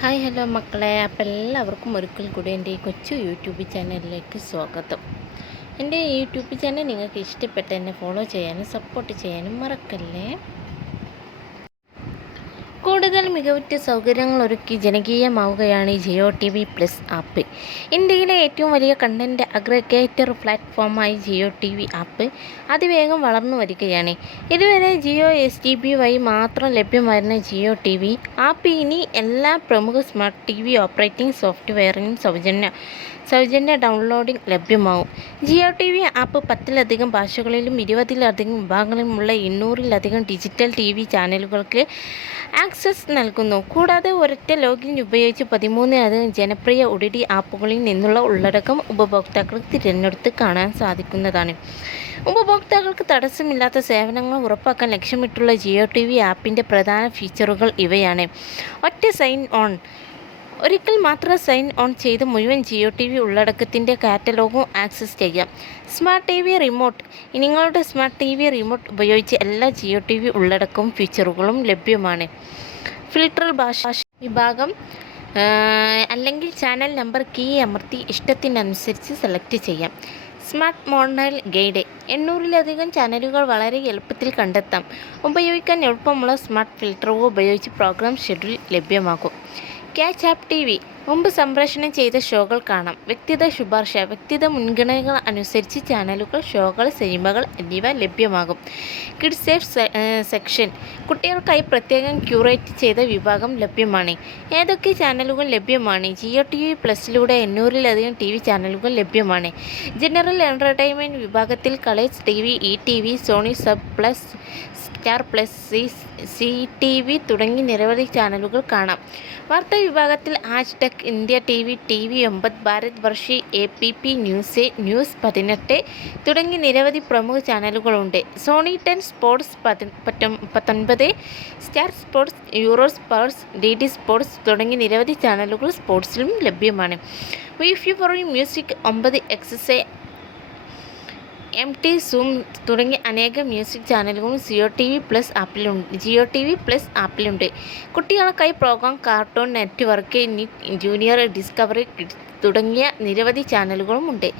Hi hello മക്കളെ, അപ്പോൾ എല്ലാവർക്കും ഒരിക്കൽ കൂടി എൻ്റെ ഈ കൊച്ചു യൂട്യൂബ് ചാനലിലേക്ക് സ്വാഗതം. എൻ്റെ യൂട്യൂബ് ചാനൽ നിങ്ങൾക്ക് ഇഷ്ടപ്പെട്ട എന്നെ ഫോളോ ചെയ്യാനും സപ്പോർട്ട് ചെയ്യാനും മറക്കല്ലേ. കൂടുതൽ മികവുറ്റ സൗകര്യങ്ങൾ ഒരുക്കി ജനകീയമാവുകയാണ് ജിയോ TV പ്ലസ് ആപ്പ്. ഇന്ത്യയിലെ ഏറ്റവും വലിയ കണ്ടൻറ് അഗ്രഗേറ്റർ പ്ലാറ്റ്ഫോമായി ജിയോ TV ആപ്പ് അതിവേഗം വളർന്നു വരികയാണ്. ഇതുവരെ ജിയോ STB വഴി മാത്രം ലഭ്യമായിരുന്ന ജിയോ TV ആപ്പ് ഇനി എല്ലാ പ്രമുഖ സ്മാർട്ട് TV ഓപ്പറേറ്റിംഗ് സോഫ്റ്റ്വെയറിനും സൗജന്യ ഡൗൺലോഡിംഗ് ലഭ്യമാവും. ജിയോ TV ആപ്പ് 10ലധികം ഭാഷകളിലും 20ലധികം വിഭാഗങ്ങളിലുമുള്ള 800ലധികം ഡിജിറ്റൽ TV ചാനലുകൾക്ക് ആക്സസ് നൽകുന്നു. കൂടാതെ ഒരൊറ്റ ലോഗിൻ ഉപയോഗിച്ച് 13ലധികം ജനപ്രിയ OTT ആപ്പുകളിൽ നിന്നുള്ള ഉള്ളടക്കം ഉപഭോക്താക്കൾക്ക് തിരഞ്ഞെടുത്ത് കാണാൻ സാധിക്കുന്നതാണ്. ഉപഭോക്താക്കൾക്ക് തടസ്സമില്ലാത്ത സേവനങ്ങൾ ഉറപ്പാക്കാൻ ലക്ഷ്യമിട്ടുള്ള ജിയോ TV ആപ്പിൻ്റെ പ്രധാന ഫീച്ചറുകൾ ഇവയാണ്. ഒറ്റ സൈൻ ഓൺ. ഒരിക്കൽ മാത്രം സൈൻ ഓൺ ചെയ്ത് മുഴുവൻ ജിയോ TV ഉള്ളടക്കത്തിൻ്റെ കാറ്റലോഗും ആക്സസ് ചെയ്യാം. Smart TV remote. നിങ്ങളുടെ സ്മാർട്ട് TV റിമോട്ട് ഉപയോഗിച്ച് എല്ലാ ജിയോ TV ഉള്ളടക്കവും ഫീച്ചറുകളും ലഭ്യമാണ്. ഫിൽട്ടർ ഭാഷ വിഭാഗം അല്ലെങ്കിൽ ചാനൽ നമ്പർ കീ അമർത്തി ഇഷ്ടത്തിനനുസരിച്ച് സെലക്ട് ചെയ്യാം. Smart model guide. 800ലധികം ചാനലുകൾ വളരെ എളുപ്പത്തിൽ കണ്ടെത്താം. ഉപയോഗിക്കാൻ എളുപ്പമുള്ള സ്മാർട്ട് ഫിൽട്ടറുകൾ ഉപയോഗിച്ച് പ്രോഗ്രാം ഷെഡ്യൂൾ ലഭ്യമാകും. Catch app TV. മുമ്പ് സംപ്രേഷണം ചെയ്ത ഷോകൾ കാണാം. വ്യക്തിഗത ശുപാർശ. വ്യക്തിഗത മുൻഗണനകൾ അനുസരിച്ച് ചാനലുകൾ, ഷോകൾ, സിനിമകൾ എന്നിവ ലഭ്യമാകും. Kids safe section. കുട്ടികൾക്കായി പ്രത്യേകം ക്യൂറേറ്റ് ചെയ്ത വിഭാഗം ലഭ്യമാണ്. ഏതൊക്കെ ചാനലുകൾ ലഭ്യമാണ്? ജിയോ TV പ്ലസിലൂടെ 800ലധികം TV ചാനലുകൾ ലഭ്യമാണ്. ജനറൽ എൻ്റർടൈൻമെൻറ്റ് വിഭാഗത്തിൽ Colors TV, ETV, Sony SAB plus, Star Plus, CTV തുടങ്ങി നിരവധി ചാനലുകൾ കാണാം. വാർത്താ വിഭാഗത്തിൽ Aaj Tak, India TV, TV9, Bharat വർഷി, APP ന്യൂസ്, ന്യൂസ് 18 തുടങ്ങി നിരവധി പ്രമുഖ ചാനലുകളുണ്ട്. Sony 10 sports 19, Star Sports, euro sports, DD sports തുടങ്ങി നിരവധി ചാനലുകൾ സ്പോർട്സിലും ലഭ്യമാണ്. വിഫി four music 9, XS, MT, Zoom തുടങ്ങിയ അനേകം മ്യൂസിക് ചാനലുകളും ജിയോ TV പ്ലസ് ആപ്പിലുണ്ട്. കുട്ടികൾക്കായി പ്രോഗ്രാം, കാർട്ടൂൺ നെറ്റ്വർക്ക്, നിക് ജൂനിയർ, ഡിസ്കവറി കിഡ്സ് തുടങ്ങിയ നിരവധി ചാനലുകളും ഉണ്ട്.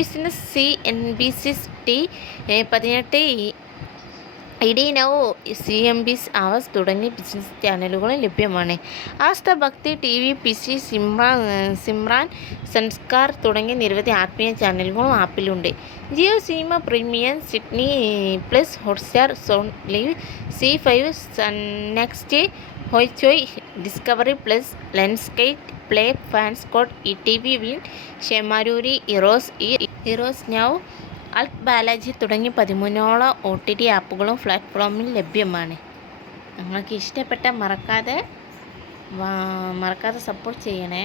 Business, CNBC, T18, ID Now, CNBC hours തുടങ്ങിയ ബിസിനസ് ചാനലുകളും ലഭ്യമാണ്. ആസ്ഥ, ഭക്തി TV, PC, സിമ്രാൻ, സംസ്കാർ തുടങ്ങിയ നിരവധി ആത്മീയ ചാനലുകളും ആപ്പിലുണ്ട്. ജിയോ സിനിമ പ്രീമിയം, സിഡ്നി plus, Hotstar, Sony live, C5, Sun next, Hoichoi, Discovery plus, Lionsgate play, fans code, ETV win, ShemarooMe, Eros now, alt Balaji തുടങ്ങി 13ഓളം OTT ആപ്പുകളും പ്ലാറ്റ്ഫോമിൽ ലഭ്യമാണ്. നിങ്ങൾക്ക് ഇഷ്ടപ്പെട്ട മറക്കാതെ സപ്പോർട്ട് ചെയ്യണേ.